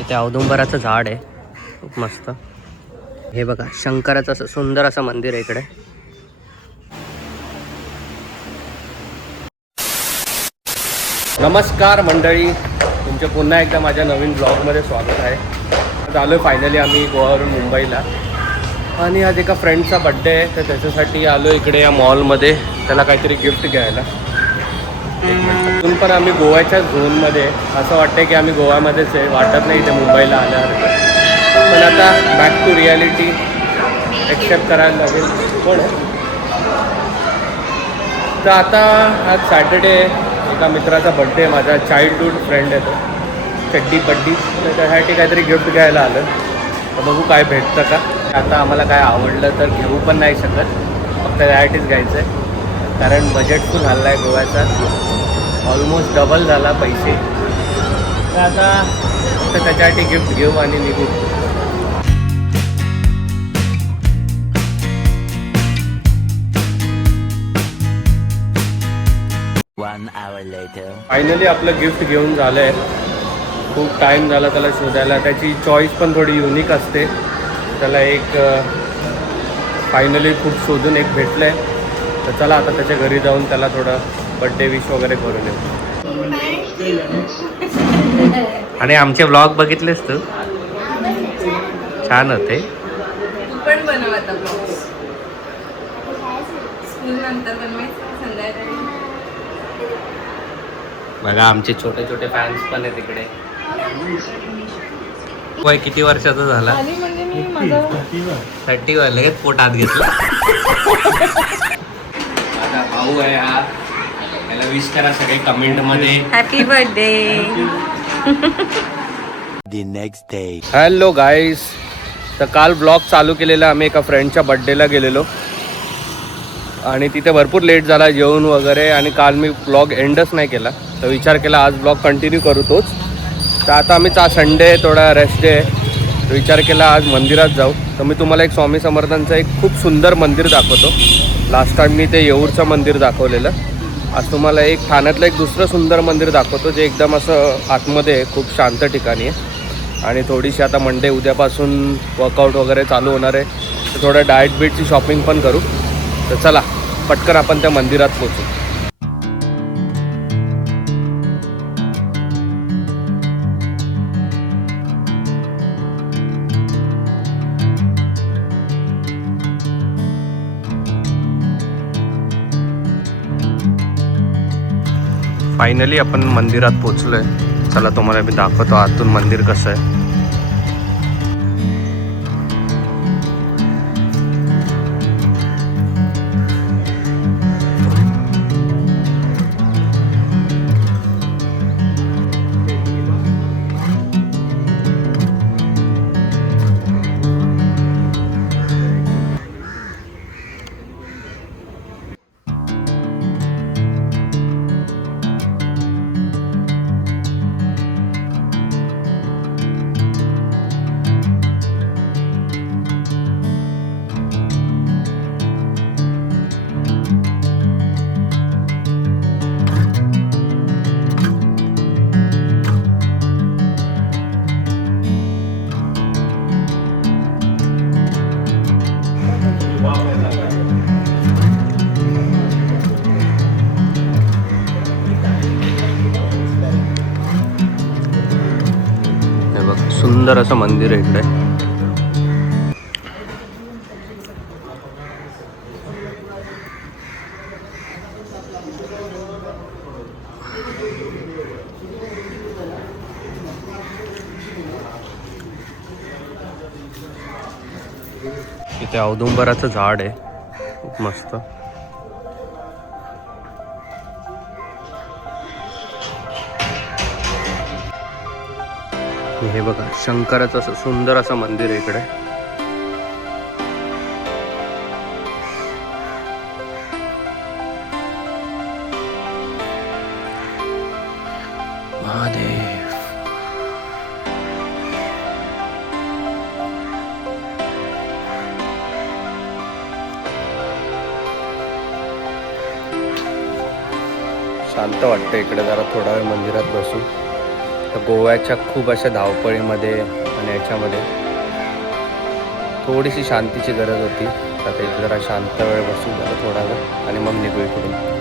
इथे औदुंबराचं झाड आहे, खूप मस्त. हे बघा, शंकराचं असं सुंदर असं मंदिर आहे इकडे. नमस्कार मंडळी, तुमचे पुन्हा एकदा माझ्या नवीन ब्लॉगमध्ये स्वागत आहे. आज आलो फायनली आम्ही गोव्यावरून मुंबईला, आणि आज एका फ्रेंडचा बड्डे आहे, तर त्याच्यासाठी आलो इकडे या मॉलमध्ये त्याला काहीतरी गिफ्ट घ्यायला. एक मिनिट. अजून पण आम्ही गोव्याच्या झोनमध्ये, असं वाटतं की आम्ही गोव्यामध्येच आहे, वाटत नाही इथे मुंबईला आल्यावर. पण आता बॅक टू रियालिटी एक्सेप्ट करायला लागेल. कोण आहे? तर आता आज सॅटर्डे आहे, एका मित्राचा बड्डे आहे, माझा चाइल्डहूड फ्रेंड आहे तो, चड्डी बड्डी. तर त्यासाठी काहीतरी गिफ्ट घ्यायला आलं, तर बघू काय भेटतं का. आता आम्हाला काय आवडलं तर घेऊ पण नाही शकत, फक्त त्यासाठीच घ्यायचं आहे, कारण बजेट खूप झाला आहे गोव्याचा, ऑलमोस्ट डबल झाला पैसे. तर आता फक्त त्याच्यासाठी गिफ्ट घेऊ आणि निघू. फायनली आपलं गिफ्ट घेऊन झालं आहे. खूप टाईम झाला त्याला शोधायला, त्याची चॉईस पण थोडी युनिक असते. त्याला एक फायनली खूप शोधून एक भेटलं आहे, तर चला आता त्याच्या घरी जाऊन त्याला थोडं बड्डे विश वगैरे करून येऊ. आणि आमचे व्लॉग बघितलेस तू? छान होते. तू पण बनव आता ब्लॉग्स. स्कूल नंतर बनवायचं संध्याकाळी. बघा आमचे छोटे छोटे फॅन्स पण आहेत तिकडे. वय किती वर्षाचा झाला? आणि म्हणजे मी माझं 30 वर लगेच पोटात घेतला. माझा भाऊ आहे हा, त्याला विश करा सगळे कमेंट मध्ये. Happy birthday. The next day. Hello guys, तर काल ब्लॉग चालू केलेला आम्ही एका फ्रेंडच्या बड्डेला गेलेलो, आणि तिथे भरपूर लेट झाला जेवण वगैरे, आणि काल मी ब्लॉग एंडच नाही केला. तर विचार केला आज ब्लॉग कंटिन्यू करू तोच. तर आता आम्ही संडे थोडा रेस्ट डे, विचार केला आज मंदिरात जाऊ. तर मी तुम्हाला एक स्वामी समर्थांचं एक खूप सुंदर मंदिर दाखवतो. लास्ट टाइम मी ते येऊरचं मंदिर दाखवलेलं. आज तुम्हाला एक ठाण्यातलं एक दुसरं सुंदर मंदिर दाखवतो, जे एकदम असं आतमध्ये आहे, खूप शांत ठिकाणी आहे. आणि थोडीशी आता मंडे उद्यापासून वर्कआउट वगैरे चालू होणार आहे, तर थोडं डाएट बीटची शॉपिंग पण करू. तर चला पटकन आपण त्या मंदिरात पोहोचू. फायनली आपण मंदिरात पोचलोय. चला तुम्हाला मी दाखवतो आतून मंदिर कसं आहे. सुंदर असं मंदिर आहे इकडे. इथे औदुंबराचं झाड आहे, खूप मस्त. हे बघा, शंकराचं असं सुंदर असं मंदिर आहे इकडे. महादेव. शांत वाटतं इकडे, जरा थोडा वेळ मंदिरात बसू. तर गोव्याच्या खूप अशा धावपळीमध्ये आणि याच्यामध्ये थोडीशी शांतीची गरज होती. आता इथे जरा शांत वेळ बसू जरा थोडा वेळ आणि मग निघू इकडून.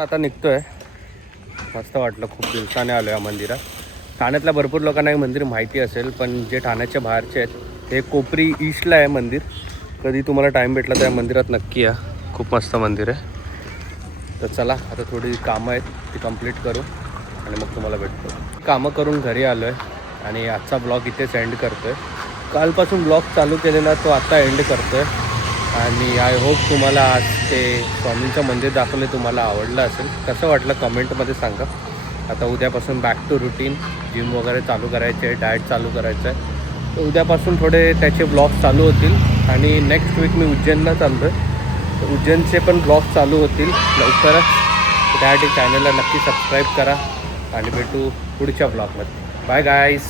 आता निघतोय. मस्त वाटलं, खूप दिवसाने आलो या मंदिरात. ठाण्यातल्या भरपूर लोकांना हे मंदिर माहिती असेल, पण जे ठाण्याच्या बाहेरचे आहेत हे कोपरी ईस्टला आहे मंदिर. कधी तुम्हाला टाईम भेटला तर या मंदिरात नक्की या, खूप मस्त मंदिर आहे. तर चला आता थोडी कामं आहेत ती कंप्लीट करू आणि मग तुम्हाला भेटतो. कामं करून घरी आलो आहे आणि आजचा ब्लॉग इथेच एंड करतो आहे. कालपासून ब्लॉग चालू केलेला तो आता एंड करतो आहे. आणि आय होप तुम्हाला आज ते स्वामींचं मंदिर दाखवले तुम्हाला आवडलं असेल. कसं वाटलं कमेंटमध्ये सांगा. आता उद्यापासून बॅक टू रुटीन, जिम वगैरे चालू करायचे आहे, डाएट चालू करायचं आहे. तर उद्यापासून थोडे त्याचे ब्लॉग चालू होतील. आणि नेक्स्ट वीक मी उज्जैनला चाललो आहे, तर उज्जैनचे पण ब्लॉग चालू होतील लवकरच. त्यासाठी चॅनलला नक्की सबस्क्राईब करा आणि भेटू पुढच्या ब्लॉगमध्ये. Bye guys.